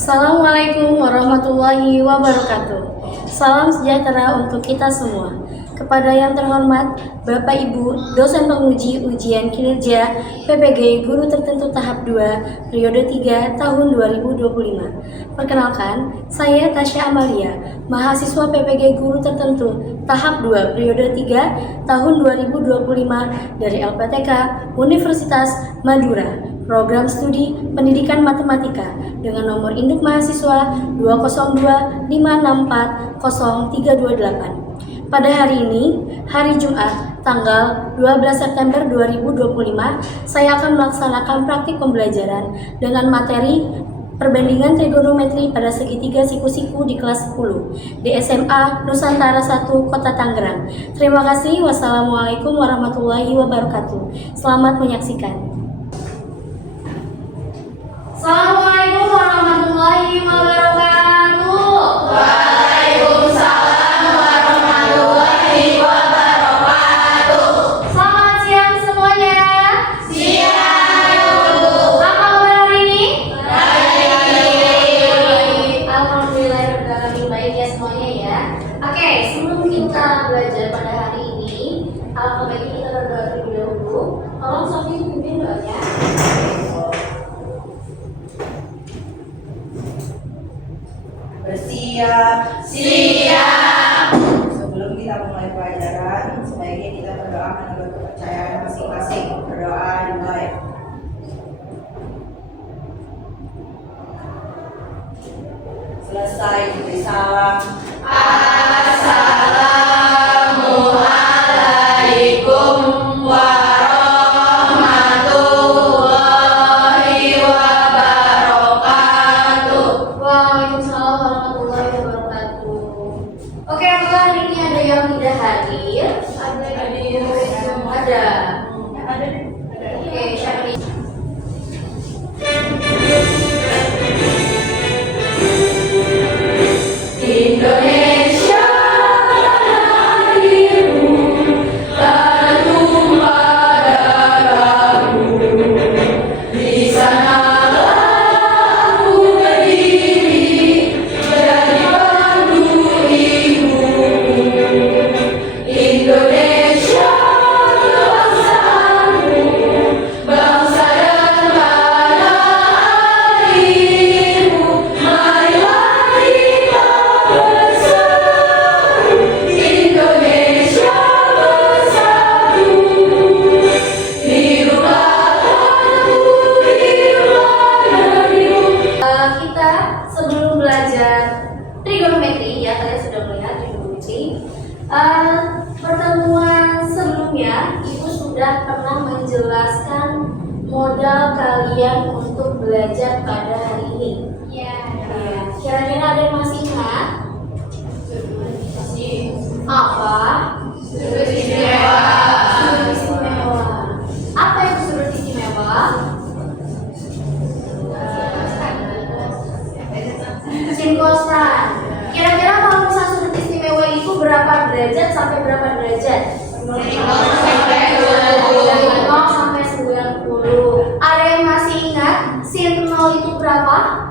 Assalamualaikum warahmatullahi wabarakatuh. Salam sejahtera untuk kita semua. Kepada yang terhormat Bapak Ibu dosen penguji ujian kinerja PPG Guru Tertentu Tahap 2 periode 3 tahun 2025. Perkenalkan, saya Tasya Amalia, mahasiswa PPG Guru Tertentu Tahap 2 periode 3 tahun 2025 dari LPTK Universitas Madura. Program Studi Pendidikan Matematika dengan nomor induk mahasiswa 202564038. Pada hari ini, hari Jumat, tanggal 12 September 2025, saya akan melaksanakan praktik pembelajaran dengan materi perbandingan trigonometri pada segitiga siku-siku di kelas 10 di SMA Nusantara 1 Kota Tangerang. Terima kasih. Wassalamualaikum warahmatullahi wabarakatuh. Selamat menyaksikan. Assalamualaikum warahmatullahi wabarakatuh. Waalaikumsalam warahmatullahi wabarakatuh. Selamat siang semuanya. Siang. Apa kabar hari ini? Baik. Alhamdulillah baik ya semuanya ya. Oke, sebelum kita belajar pada hari ini, alangkah baiknya kita berdoa terlebih dahulu. Tolong Sofi pimpin doanya. Bersiap. Siap. Sebelum kita mulai pelajaran, sebaiknya kita berdoa menurut kepercayaan masing-masing. Berdoa dimulai. Selesai beri salam. Assalamualaikum warahmatullahi wabarakatuh. Waalaikumsalam warahmatullahi wabarakatuh. Oke, apakah hari ini ada yang tidak hadir? Ada. Oke, siapa nih? Indonesia lahirmu, tertumpah darahmu. Di sanalah aku berdiri, menjadi pandu ibumu. Indonesia bangsamu, bangsa dan tanah airmu. Marilah kita bersatu, Indonesia bersatu. Hiduplah tanahku, hiduplah negerimu. Kita sebelum belajar trigonometri, ya kalian sudah melihat trigonometri. Pertemuan sebelumnya Ibu sudah pernah menjelaskan modal kalian untuk belajar pada hari ini. Ya. Kira-kira ada yang masih ingat? Apa? Sudut istimewa. Sudut istimewa. Apa itu sudut istimewa? Sin kosan. Kira-kira kalau misal sudut istimewa itu berapa derajat sampai berapa derajat? Dari 0 sampai 90. Ada yang masih ingat sin 0 itu berapa?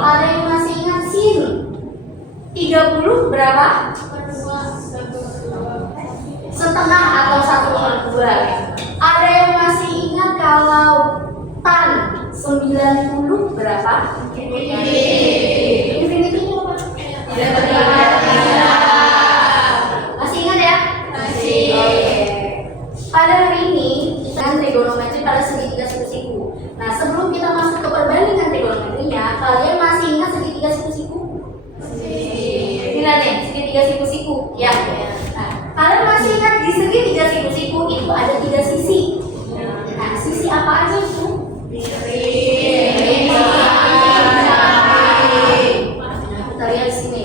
Ada yang masih ingat sin 30 berapa? Setengah atau 1/2. Ada yang masih ingat kalau tan 90 berapa? Infinity apa? Masih ingat ya? Masih. Oke. Pada hari ini kita akan trigonometri pada segitiga siku-siku. Nah, sebelum kita masuk ke perbandingan trigonometrinya, kalian masih ingat segitiga siku-siku? Ingat nih, segitiga siku-siku. Ya. Nah, kalian masih ingat di segitiga siku-siku itu ada 3 sisi. Nah, sisi apa aja itu? Nah, kita lihat di sini.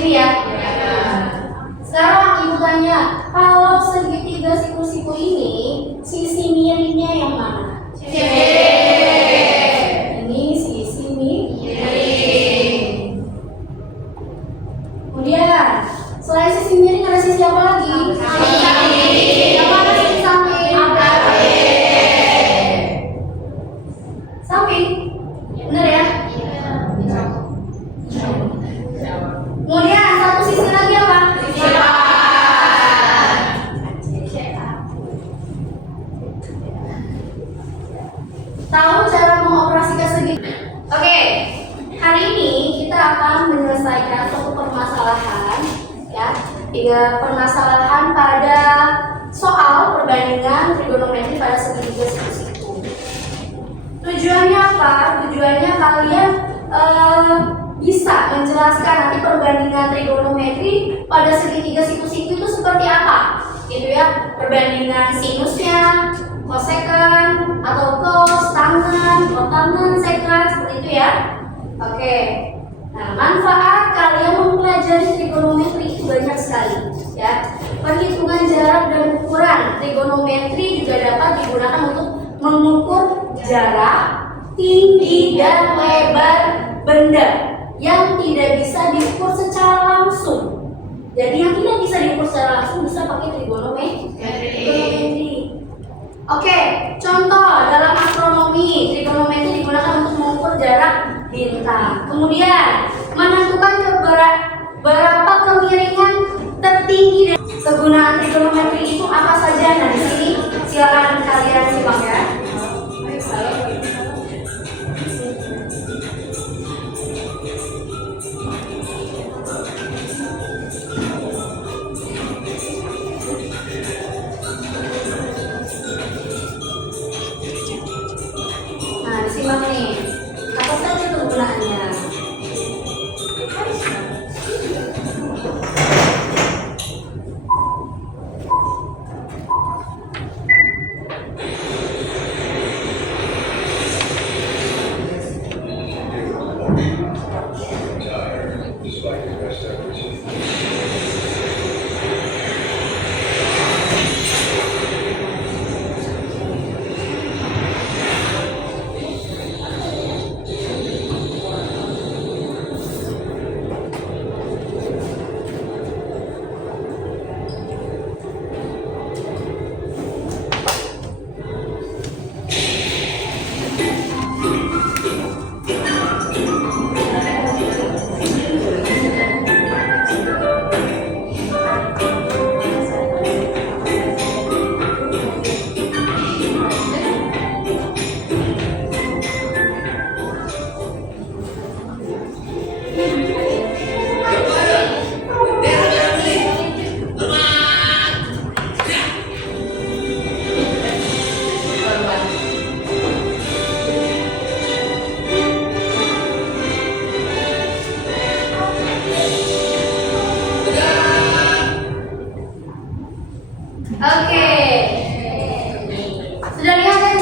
Sini ya. Sekarang ibu tanya, kalau segitiga siku-siku ini, sisi miringnya yang mana? Ini sisi miring. Kemudian, selain sisi miring ada sisi apa lagi? Yang mana sisi samping? Samping. Benar ya? Kemudian satu sisi lagi apa? Tahu cara mengoperasikan segitiga? Oke, hari ini kita akan menyelesaikan suatu permasalahan, ya, tiga permasalahan pada soal perbandingan trigonometri pada segitiga siku-siku. Tujuannya apa? Tujuannya kalian bisa menjelaskan nanti perbandingan trigonometri pada segitiga siku-siku itu seperti apa, gitu ya. Perbandingan sinusnya, kosekan atau cos, tangen, kotangen, sekan, seperti itu ya. Oke. Nah, manfaat kalian mempelajari trigonometri itu banyak sekali, ya. Perhitungan jarak dan ukuran trigonometri juga dapat digunakan untuk mengukur jarak, tinggi dan lebar benda yang tidak bisa diukur secara langsung. Jadi yang tidak bisa diukur secara langsung bisa pakai trigonometri. Oke, contoh dalam astronomi, trigonometri digunakan untuk mengukur jarak bintang. Kemudian menentukan berapa kemiringan tertinggi. Kegunaan trigonometri itu apa saja? Nah, di sini silakan kalian simak ya. Nah, disimak nih. Apa saja kegunaannya? Oke. Sudah lihat kan?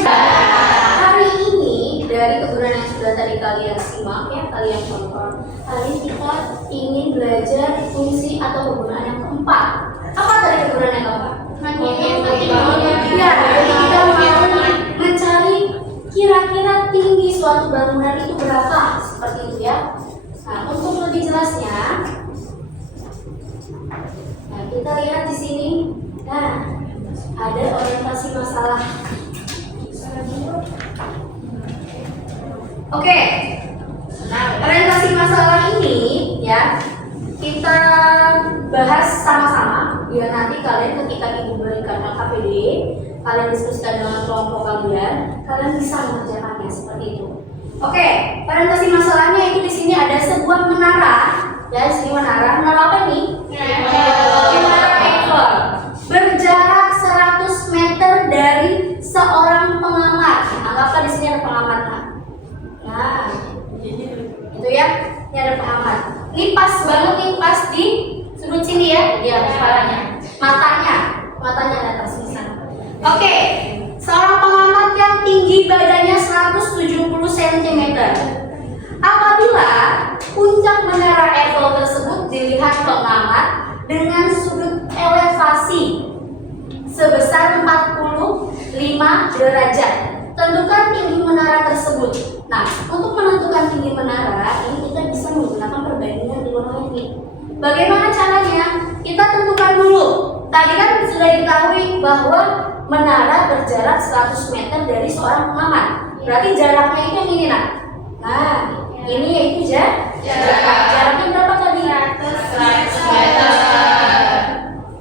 Hari ini dari kegunaan yang sudah tadi kalian simak ya, kalian tonton. Hari ini kita ingin belajar fungsi atau kegunaan yang keempat. Apa tadi kegunaan yang keempat? Ya, jadi kita mau mencari kira-kira tinggi suatu bangunan itu berapa, seperti itu ya. Nah, untuk lebih jelasnya, nah kita lihat di sini. Nah, ada orientasi masalah. Oke. Nah, orientasi masalah ini ya kita bahas sama-sama. Biar nanti kalian ketika ibu berikan LKPD, kalian diskusikan dengan kelompok kalian bisa mengerjakannya seperti itu. Oke, orientasi masalahnya itu di sini ada sebuah menara. Ya, di sini menara. Menara apa nih? Menara Eiffel. Berjarak 100 meter dari seorang pengamat. Anggaplah di sini ada pengamat. Nah, itu ya, ini ada pengamat. Ini pas banget nih, pas di sudut sini ya, dia kepalanya, matanya di atas sana. Oke, seorang pengamat yang tinggi badannya 170 cm. Apabila puncak menara Eiffel tersebut dilihat pengamat dengan sudut elevasi sebesar 45 derajat. Tentukan tinggi menara tersebut. Nah, untuk menentukan tinggi menara, ini kita bisa menggunakan perbandingan trigonometri. Bagaimana caranya? Kita tentukan dulu. Tadi kan sudah diketahui bahwa menara berjarak 100 meter dari seorang pengamat. Berarti jaraknya itu yang ini, nak. Nah, ini yaitu jaraknya berapa tadi? 100 meter.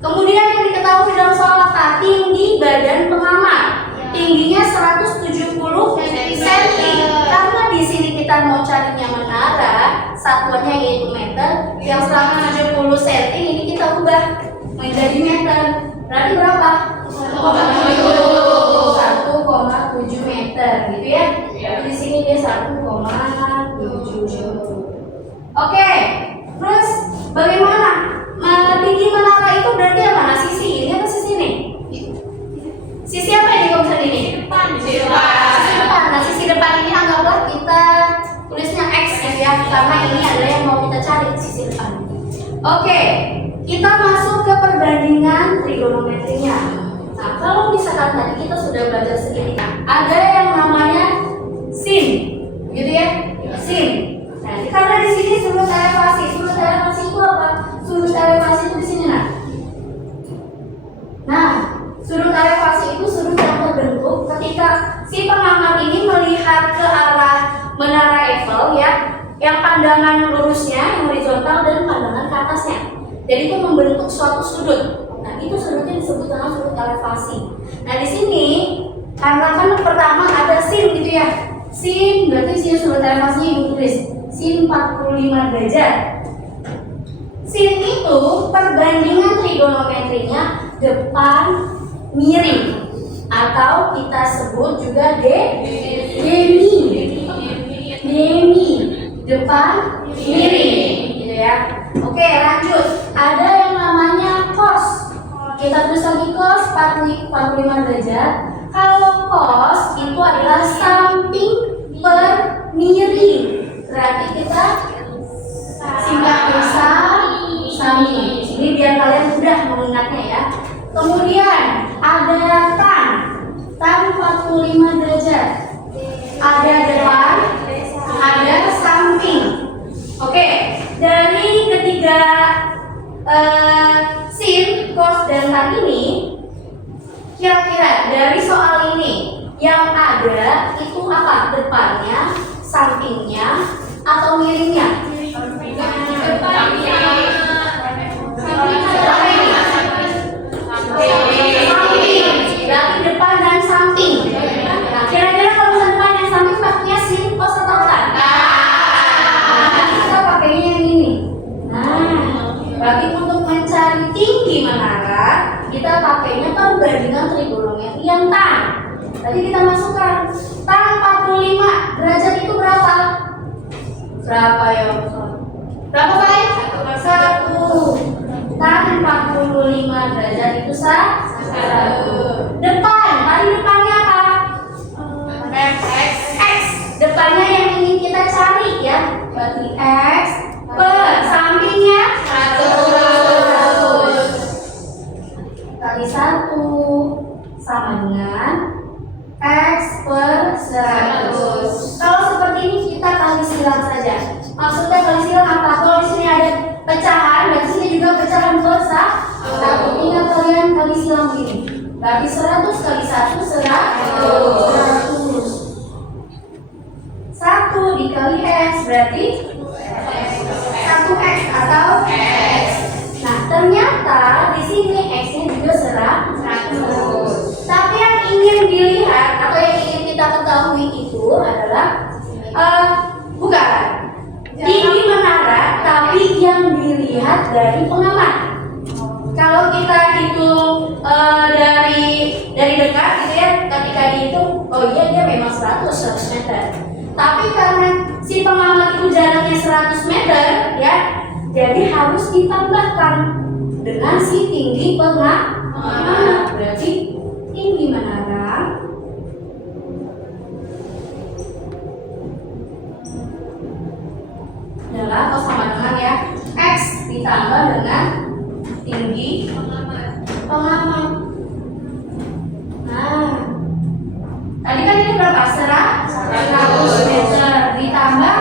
Kemudian yang diketahui dalam soal apa? Tinggi badan pengamat. Tingginya 170 cm. Karena di sini kita mau carinya menara, satuannya yaitu meter. Yang 170 cm ini kita ubah menjadi meter. Berarti berapa? 1,7 meter, gitu ya. Di sini dia 1,7. Oke. Terus bagaimana? Tinggi menara itu berarti apa? Nah, sisi ini apa sisi ini? Sisi apa ini kalau misalnya ini? Sisi depan. Nah, sisi depan ini anggaplah kita tulisnya X ya, karena ini adalah yang mau kita cari, sisi depan. Oke, kita masuk ke perbandingan trigonometrinya. Nah, kalau misalkan tadi kita sudah belajar segitiga, ada yang namanya sin, gitu ya? Sin. Nah, karena di sini sudut elevasi. Sudut elevasi itu apa? Sudut elevasi itu di sini, nah, sudut elevasi itu sudut yang terbentuk ketika si pengamat ini melihat ke arah menara Eiffel ya, yang pandangan lurusnya yang horizontal dan pandangan ke atasnya. Jadi itu membentuk suatu sudut. Nah, itu sudutnya disebut dengan sudut elevasi. Nah, di sini karena kan pertama ada sin gitu ya. Sin berarti sini sudut elevasinya ibu tulis sin 45 derajat. Sin itu perbandingan trigonometrinya depan miring atau kita sebut juga demi depan miring gitu ya. Oke, lanjut. Ada yang namanya cos. Kita tulis lagi cos 45 derajat. Kalau cos itu adalah samping per miring. Berarti kita singkat samping. Ini biar kalian mudah mengingatnya ya. Kemudian ada tan 45 derajat. Ada depan, ada samping. Oke, dari ketiga sin, cos, dan tan ini, kira-kira dari soal ini yang ada itu apa? Depannya, sampingnya, atau miringnya? Depannya. Berarti depan dan samping. Nah, kira-kira kalau depan dan samping pakainya sin, cos, atau tan? Kita pakainya yang ini. Nah, berarti untuk mencari tinggi menara kita pakainya perbandingan trigonometri yang tan. Tadi kita masukkan tan 45 derajat itu berapa? Berapa ya? Berapa baik? 1. Tan 45 derajat itu 1. Depan, tadi depannya apa? X. Depannya yang ingin kita cari ya. Berarti X per sampingnya 100. Kali 1 sama dengan X per 100. Kalau seperti ini kita kali silang saja. Maksudnya kali silang apa? Kalau di sini ada pecahan, dan sini juga pecahan per 1. Ingat kalian kali silang ini. Berarti 100 kali 1 100. 1 dikali X berarti 1X atau X. Nah, ternyata di sini X-nya juga 100. Tapi yang ingin dilihat atau yang ingin kita ketahui itu adalah bukan tinggi menara, tapi yang dilihat dari pengamat. Kalau kita hitung dari dekat gitu ya, ketika dihitung, oh iya dia memang 100 meter. Tapi karena si pengamat itu jaraknya 100 meter ya, jadi harus ditambahkan dengan si tinggi pengamat. Berarti tinggi menara adalah atau sama dengan ya X ditambah dengan tinggi pengaman. Nah, tadi kan ini berapa? 100 meter ditambah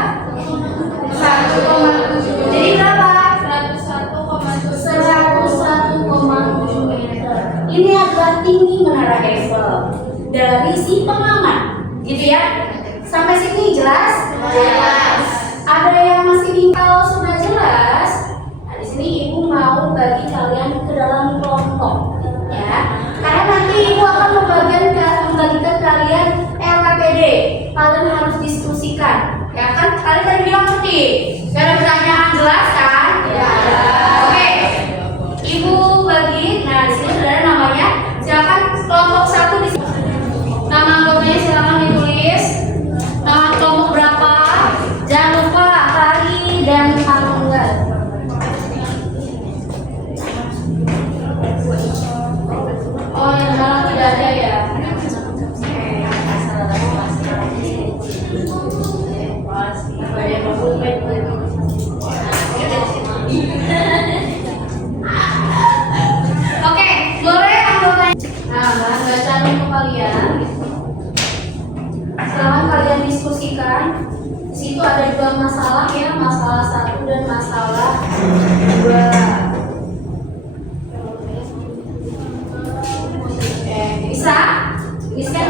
1,7. Jadi berapa? 101,7 meter. Ini adalah tinggi menara Eiffel dari si pengaman, gitu ya. Sampai sini jelas? Jelas. Ada yang masih bingung? Kalau sudah jelas, nah di sini ibu mau bagi kalian ke dalam kelompok, ya. Karena nanti ibu akan membagikan kalian LKPD. Kalian harus diskusikan, ya kan? Kalian tadi bilang ngerti? Ada pertanyaan jelas kan? Ya. Oke. Ibu bagi. Nah di sini sudah ada namanya. Silakan kelompok 1 di sini. Nama anggotanya silakan ditulis. Nama kelompok berapa? Jangan lupa hari dan tanggal. Oh yang dalam tidak ada ya. Oke, boleh anggotanya. Nah, bahan bacaan untuk kalian. Sekarang kalian diskusikan. Di situ ada 2 masalah ya, masalah 1 dan masalah 2. Bisa? Bisa?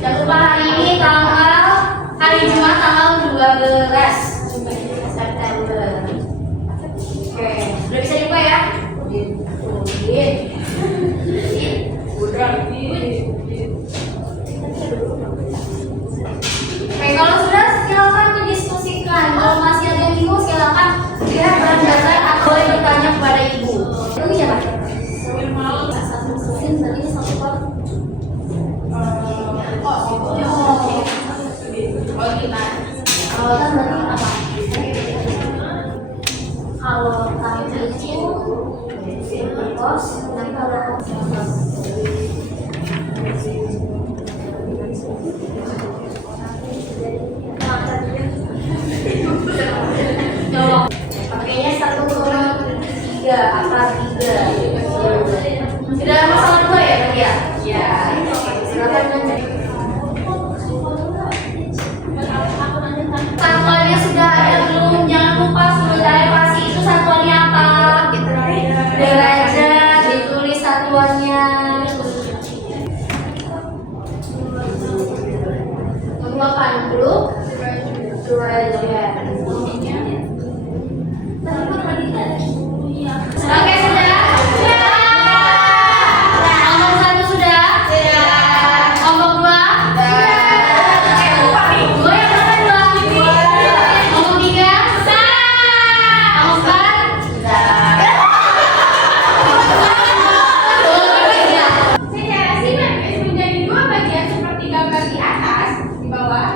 Jangan lupa hari ini hari Jumat tanggal 12 September. Oke, sudah bisa dibuka ya? Oke, kalau sudah silakan didiskusikan. Kalau masih ada yang bingung silakan lihat bahan dasar atau bertanya kepada ibu. Itu siapa? Kalau tadi itu pos, nanti kalau pakainya 1,3 akar 3. Tidak ada masalah 2 ya tadi ya? Iya. Silakan lanjut. Satuannya sudah ada belum? Jangan lupa sudah elevasi itu satuannya apa? Derajat, ditulis satuannya. 80 derajat. Oke, sudah? Nomor 1 sudah? Nomor 2? Nomor yang berapa 2? Nomor 3? Nomor 4? Secara simetris menjadi 2 bagian seperti gambar di atas, di bawah.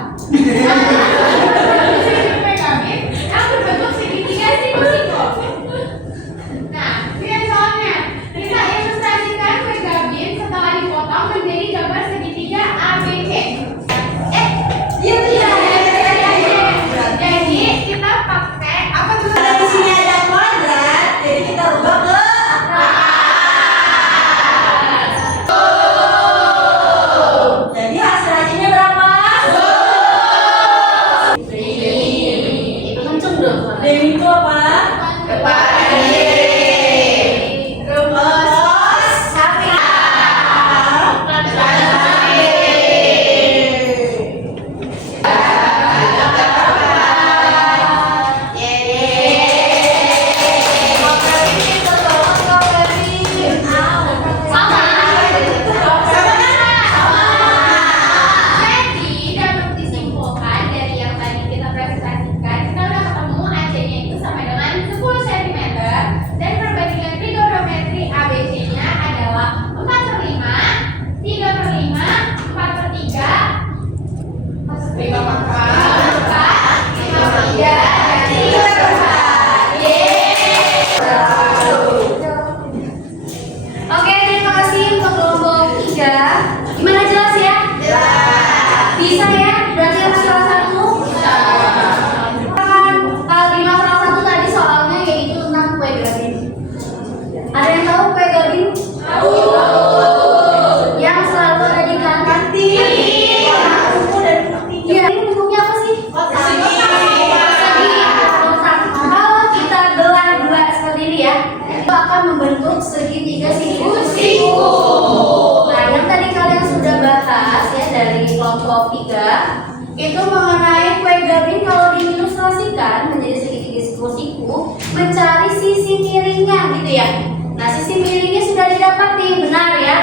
Nah, sisi miringnya sudah didapati, benar ya?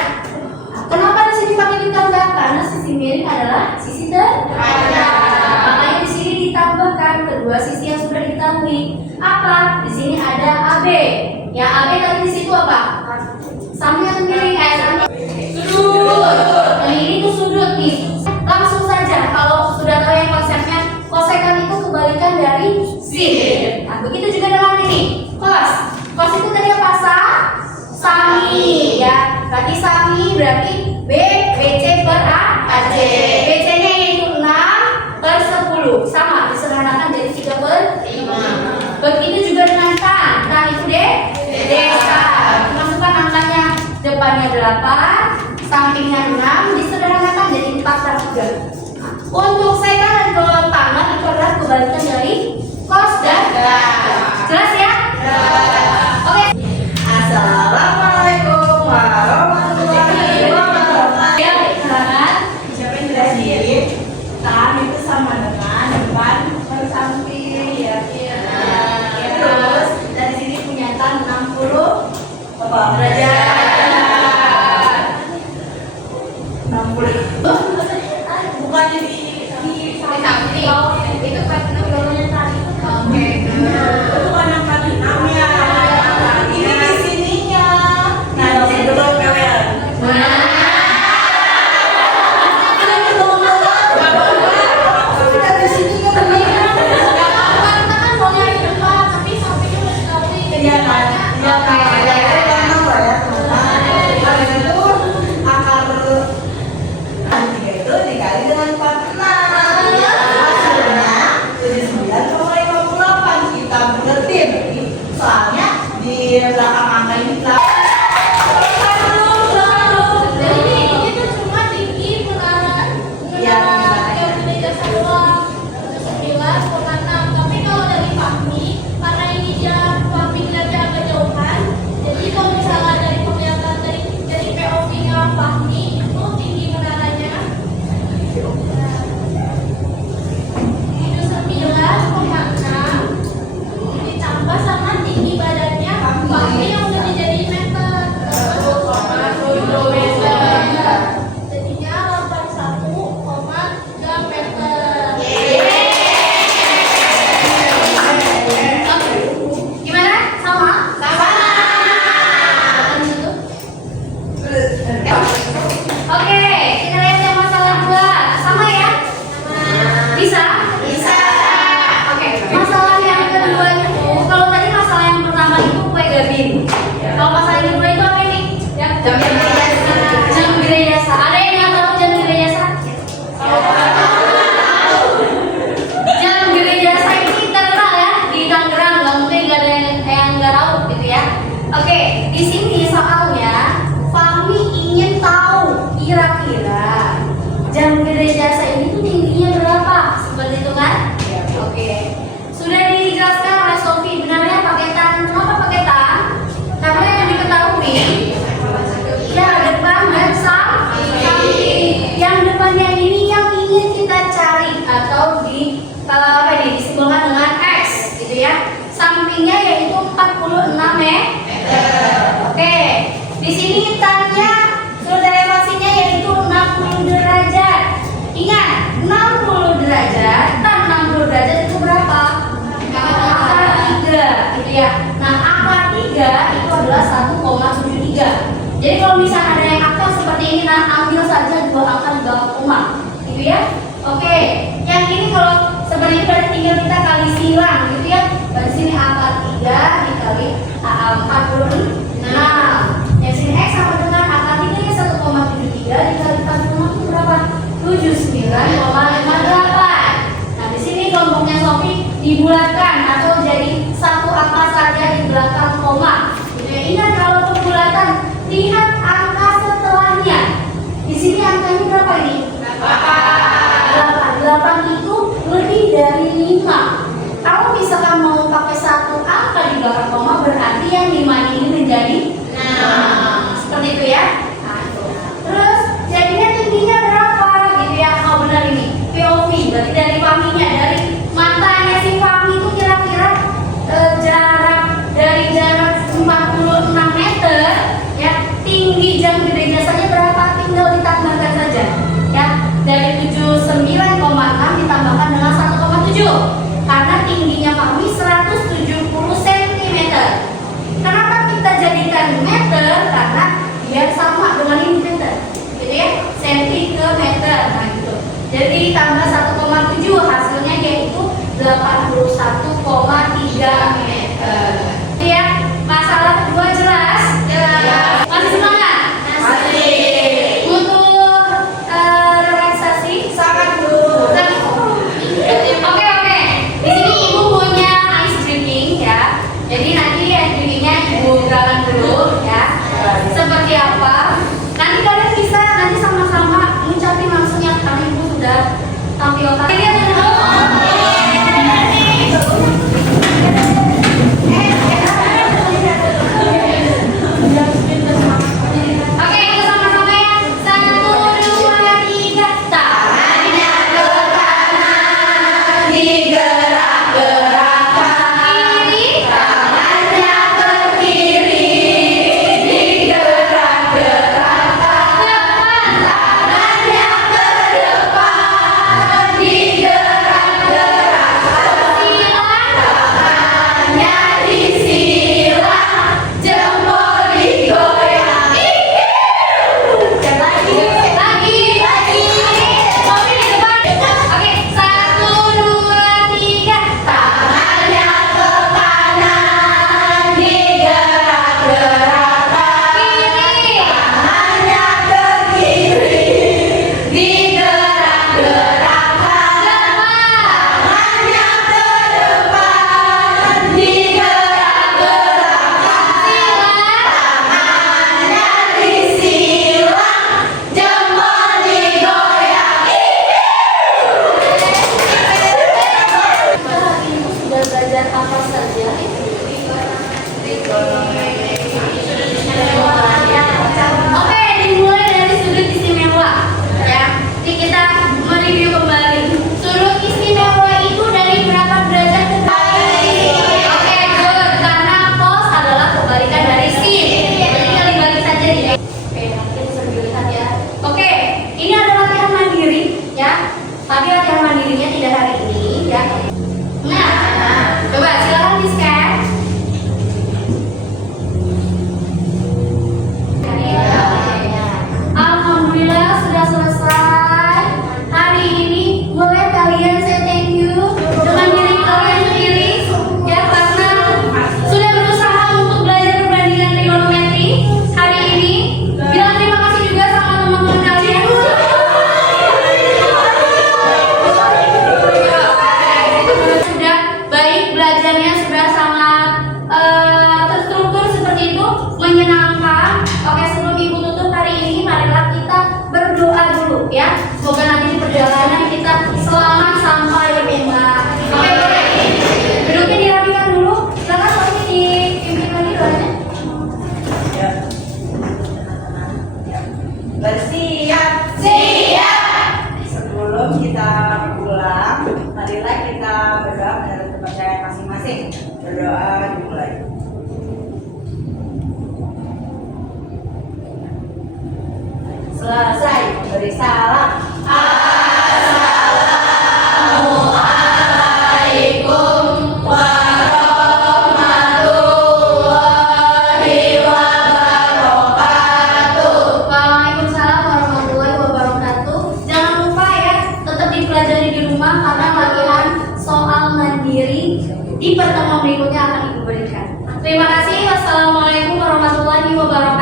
Kenapa di sini pakai ditambah? Karena sisi miring adalah sisi terhadap. Makanya di sini ditambahkan kedua sisi yang sudah diketahui. Apa? Di sini ada AB. Ya, AB tadi di situ apa? Samping atau miring? Sudut. Yang ini tuh sudut nih. Langsung saja kalau sudah tahu yang konsepnya, kosekan itu kebalikan dari sin. Nah, begitu juga dengan ini. Cos. Cos itu tadi apa? Sami ya. Berarti sami berarti B BC per AC. BC-nya yaitu 6/10. Sama disederhanakan jadi 3/5. Begitu juga dengan tan. Tan itu desa. Masukkan angkanya, depannya 8, sampingnya 6, disederhanakan jadi 4/3. Untuk sekan dan gelombang tangan itu adalah kebalikan dari cos dan jelas ya? Oke. Assalamualaikum warahmatullahi wabarakatuh. Ya, silakan. Siapa yang jelasin? Tan itu sama dengan depan per samping ya. Terus dari sini punya tan 60 derajat. 60. Bukannya di samping. Itu kan namanya tadi. Oke. Itu kan yang 46 ya. Ini di sininya. Nah, di situ tuh kalian. Soalnya di belakang angka ini ditambah sama tinggi badannya Fahmi yang udah jadi meter. Jadinya 81,3 meter. Gimana? Sama? Oke, kita lihat yang masalah 2. Sama ya? Bisa? bisa. Oke, masalah yang kedua itu, kalau tadi masalah yang pertama itu kue gabin. Kalau masalah yang kedua itu apa ini? Jam gereja. Jam gereja. Ada yang nggak tahu jam gereja? Jam gereja ini terkenal ya di Tangerang. Nggak mungkin nggak ada yang nggak tahu gitu ya. Oke, di sini soalnya Fahmi ingin tahu kira-kira jam gereja ini tuh tingginya berapa? Seperti itu kan? Oke. Sudah dijelaskan oleh Sofi, benarnya pakai tan. Kenapa pakai tan? Karena yang diketahui ya depan dan samping. Yang depannya ini yang ingin kita cari atau disimbolkan dengan X gitu ya. Sampingnya yaitu 46 meter. Oke. Di sini tannya sudah elevasinya yaitu 60 derajat. Ingat, 60 derajat, tan 60 derajat itu berapa? Akar 3 gitu ya. Nah, akar 3 itu adalah 1,73. Jadi kalau misalnya ada yang akar seperti ini, nah ambil saja 2 akar di bawah koma gitu ya. Oke, yang ini kalau seperti ini berarti tinggal kita kali silang gitu ya. Berarti sini akar 3 dikali 46. Yang sini X sama dengan akar 3 nya 1,73 dikali 46 itu berapa? 79,58. Nah, di sini kelompoknya Sofi dibulatkan atau jadi satu angka saja di belakang koma. Gitu ya. Ingat kalau pembulatan, lihat angka setelahnya. Di sini angkanya berapa ini? 8. 8 itu lebih dari 5. Kalau misalkan mau pakai satu angka di belakang koma, berarti yang 5 ini menjadi 6. Seperti itu ya. Nah, itu. Terus jadinya tingginya berapa gitu ya? Oh benar ini POV, berarti dari Fahminya, dari matanya si Fahmi itu kira-kira jarak 46 meter karena tingginya kami 170 cm. Kenapa kita jadikan meter? Karena biar sama dengan ini meter, gitu ya, senti ke meter. Nah gitu. Jadi tambah 1,7 hasilnya yaitu 81,3 meter. Ya, masalah kedua jelas? Jelas. Masih semangat? Masih. Untuk relaksasi? Sangat dulu. Oke. Di sini ibu punya ice drinking ya. Jadi nanti ice drinkingnya ibu galang dulu ya. Seperti apa? Nanti kalian bisa nanti sama-sama ngucapin langsung yang kami ibu sudah tampilkan. Lihat dulu. Oke, kita sama-sama ya. 1, 2, 3. Tangannya ke kanan, digerak-gerakkan. Kiri. Tangannya ke kiri, digerak-gerakkan. Depan. Tangannya ke depan, digerak-gerakkan. Silang. Tangannya disilang, jempol digoyang. Lagi. Kopi di depan. Oke, 1, 2, 3. Tangannya ke kanan, digerak-gerakkan. Kiri. Tangannya ke kiri, digerak-gerakkan. Depan. Tangannya ke depan, digerak-gerakkan. Silang. Tangannya disilang, jempol digoyang. Ibu sudah belajar apa saja? Oke, dimulai dari sudut istimewa ya. Jadi kita mereview kembali. Sudut istimewa itu dari berapa derajat ke balik? Oke, good. Karena cos adalah kebalikan dari sin. Jadi kali balik saja di. Oke, nanti bisa dilihat ya. Oke, ini adalah latihan mandiri ya. Tapi latihan mandirinya tidak hari ini ya. Nah, coba silakan di-scan. Alhamdulillah sudah selesai. Hari ini boleh kalian say thank you dengan diri kalian sendiri ya, karena sudah berusaha untuk belajar perbandingan trigonometri hari ini. Bilang terima kasih juga sama teman-teman kalian. Sudah baik belajarnya, sudah sangat terstruktur seperti itu, menyenangkan. Oke, sebelum ibu tutup hari ini, marilah kita berdoa dulu ya. Semoga nanti di perjalanan kita selamat sampai rumah. Oke, boleh. Duduknya dirapikan dulu. Silakan Sofi dipimpin lagi doanya. Bersiap. Sebelum kita pulang, marilah kita berdoa menurut kepercayaan masing-masing. Berdoa dimulai. Selesai memberi salam. Assalamualaikum warahmatullahi wabarakatuh. Waalaikumsalam warahmatullahi wabarakatuh. Jangan lupa ya, tetap dipelajari di rumah karena latihan soal mandiri di pertemuan berikutnya akan ibu berikan. Terima kasih. Wassalamualaikum warahmatullahi wabarakatuh.